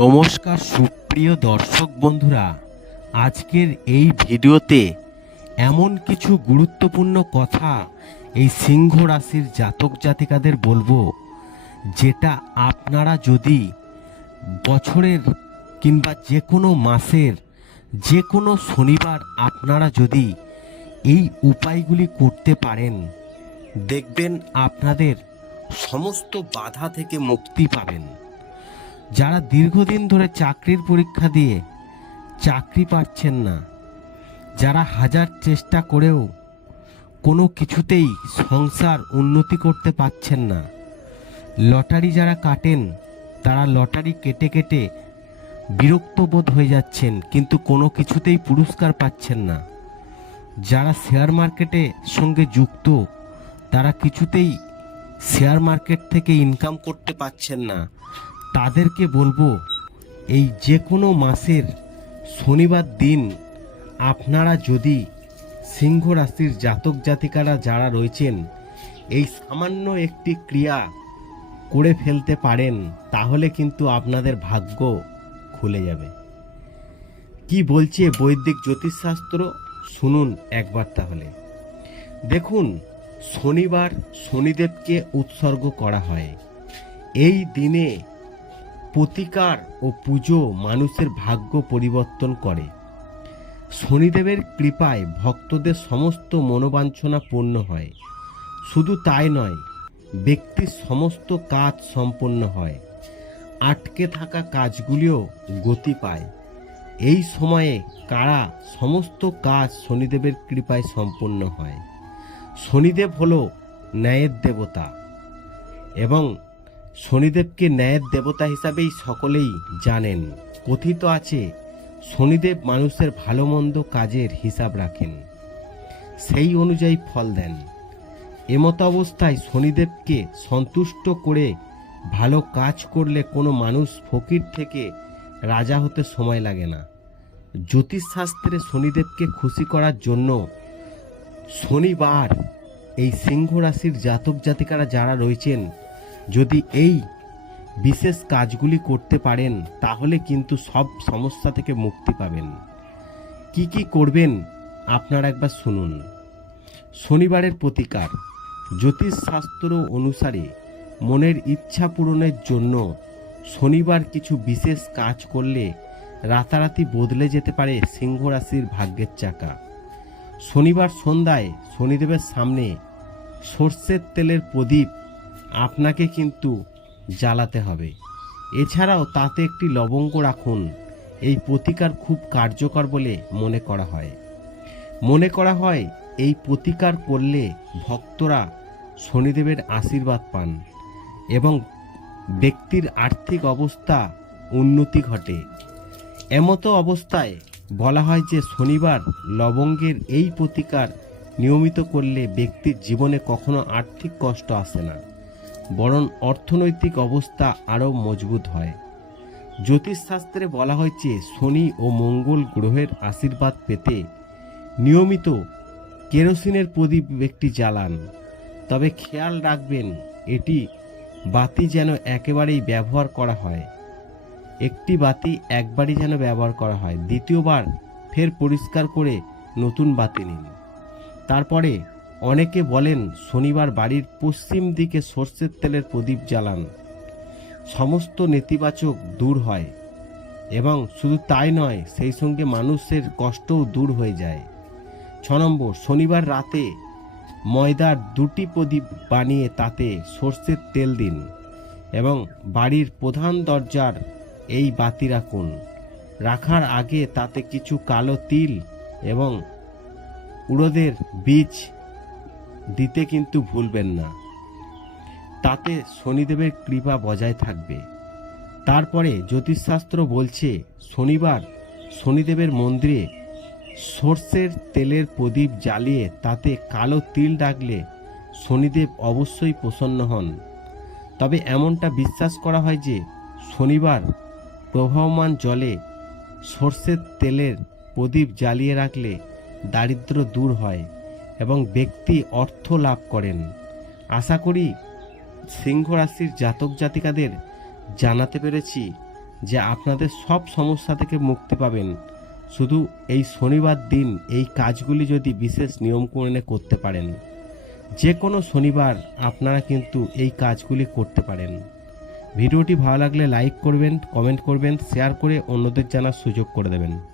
নমস্কার সুপ্রিয় দর্শক বন্ধুরা, আজকের এই ভিডিওতে এমন কিছু গুরুত্বপূর্ণ কথা এই সিংহ রাশির জাতক জাতিকাদের বলব, যেটা আপনারা যদি বছরের কিংবা যে কোনো মাসের যে কোনো শনিবার আপনারা যদি এই উপায়গুলি করতে পারেন, দেখবেন আপনাদের সমস্ত বাধা থেকে মুক্তি পাবেন। যারা দীর্ঘদিন ধরে চাকরির পরীক্ষা দিয়ে চাকরি পাচ্ছেন না, যারা হাজার চেষ্টা করেও কোনো কিছুতেই সংসার উন্নতি করতে পাচ্ছেন না, লটারি যারা কাটেন, তারা লটারি কেটে কেটে বিরক্ত বোধ হয়ে যাচ্ছেন, কিন্তু কোনো কিছুতেই পুরস্কার পাচ্ছেন না। যারা শেয়ার মার্কেটে সঙ্গে যুক্ত, তারা কিছুতেই শেয়ার মার্কেট থেকে ইনকাম করতে পাচ্ছেন না। তাদেরকে বলব, এই যে কোনো মাসের শনিবার দিন আপনারা যদি সিংহ রাশির জাতক জাতিকারা যারা রয়েছেন, এই সামান্য একটি ক্রিয়া করে ফেলতে পারেন, তাহলে কিন্তু আপনাদের ভাগ্য খুলে যাবে। কি বলছে বৈদিক জ্যোতিষশাস্ত্র? শুনুন একবার তাহলে। দেখুন, শনিবার শনিদেবকে উৎসর্গ করা হয়। এই দিনে প্রতিকার ও পুজো মানুষের ভাগ্য পরিবর্তন করে। শনিদেবের কৃপায় ভক্তদের সমস্ত মনোবাঞ্ছনা পূর্ণ হয়। শুধু তাই নয়, ব্যক্তির সমস্ত কাজ সম্পন্ন হয়। আটকে থাকা কাজগুলিও গতি পায়। এই সময়ে কারা সমস্ত কাজ শনিদেবের কৃপায় সম্পন্ন হয়। শনিদেব হল ন্যায়ের দেবতা এবং শনিদেবকে ন্যায়ের দেবতা হিসাবেই সকলেই জানেন। কথিত আছে, শনিদেব মানুষের ভালো মন্দ কাজের হিসাব রাখেন। সেই অনুযায়ী ফল দেন। এমত অবস্থায় শনিদেবকে সন্তুষ্ট করে ভালো কাজ করলে কোনো মানুষ ফকির থেকে রাজা হতে সময় লাগে না। জ্যোতিষশাস্ত্রে শনিদেবকে খুশি করার জন্য শনিবার এই সিংহ রাশির জাতক জাতিকারা যারা রয়েছেন যদি এই বিশেষ কাজগুলি করতে পারেন, তাহলে কিন্তু সব সমস্যা থেকে মুক্তি পাবেন। কি কি করবেন, আপনারা একবার শুনুন। শনিবারের প্রতিকার। জ্যোতিষশাস্ত্র অনুসারে মনের ইচ্ছা পূরণের জন্য শনিবার কিছু বিশেষ কাজ করলে রাতারাতি বদলে যেতে পারে সিংহ রাশির ভাগ্যের চাকা। শনিবার সন্ধ্যায় শনিদেবের সামনে সর্ষের তেলের প্রদীপ আপনাকে কিন্তু জ্বালাতে হবে। এছাড়াও তাতে একটি লবঙ্গ রাখুন। এই প্রতিকার খুব কার্যকর বলে মনে করা হয়। মনে করা হয়, এই প্রতিকার করলে ভক্তরা শনিদেবের আশীর্বাদ পান এবং ব্যক্তির আর্থিক অবস্থা উন্নতি ঘটে। এমতো অবস্থায় বলা হয় যে, শনিবার লবঙ্গের এই প্রতিকার নিয়মিত করলে ব্যক্তির জীবনে কখনো আর্থিক কষ্ট আসে না। বরং অর্থনৈতিক অবস্থা আরও মজবুত হয়। জ্যোতিষশাস্ত্রে বলা হয়েছে, শনি ও মঙ্গল গ্রহের আশীর্বাদ পেতে নিয়মিত কেরোসিনের প্রদীপ একটি জ্বালান। তবে খেয়াল রাখবেন, এটি বাতি যেন একেবারেই ব্যবহার করা হয়। একটি বাতি একবারই যেন ব্যবহার করা হয়। দ্বিতীয়বার ফের পরিষ্কার করে নতুন বাতি নিন। তারপরে অনেকে বলেন শনিবার বাড়ির পশ্চিম দিকে সর্ষের তেলের প্রদীপ জ্বালান। সমস্ত নেতিবাচক দূর হয় এবং শুধু তাই নয়, সেই সঙ্গে মানুষের কষ্টও দূর হয়ে যায়। ছ নম্বর, শনিবার রাতে ময়দার দুটি প্রদীপ বানিয়ে তাতে সর্ষের তেল দিন এবং বাড়ির প্রধান দরজার এই বাতি রাখুন। রাখার আগে তাতে কিছু কালো তিল এবং উড়োদের বীজ দিতে কিন্তু ভুলবেন না। তাতে শনিদেবের কৃপা বজায় থাকবে। তারপরে জ্যোতিষশাস্ত্র বলছে, শনিবার শনিদেবের মন্দিরে সর্ষের তেলের প্রদীপ জ্বালিয়ে তাতে কালো তিল ডাকলে শনিদেব অবশ্যই প্রসন্ন হন। তবে এমনটা বিশ্বাস করা হয় যে, শনিবার প্রবাহমান জলে সর্ষের তেলের প্রদীপ জ্বালিয়ে রাখলে দারিদ্র দূর হয়। এবং ব্যক্তি অর্থ লাভ করেন। আশা করি সিংহ রাশির জাতক জাতিকাদের জানাতে পেরেছি যে আপনাদের সব সমস্যা থেকে মুক্তি পাবেন। শুধু এই শনিবার দিন এই কাজগুলি যদি বিশেষ নিয়ম করে করতে পারেন। যে কোনো শনিবার আপনারা কিন্তু এই কাজগুলি করতে পারেন। ভিডিওটি ভালো লাগলে লাইক করবেন, কমেন্ট করবেন, শেয়ার করে অন্যদের জানার সুযোগ করে দেবেন।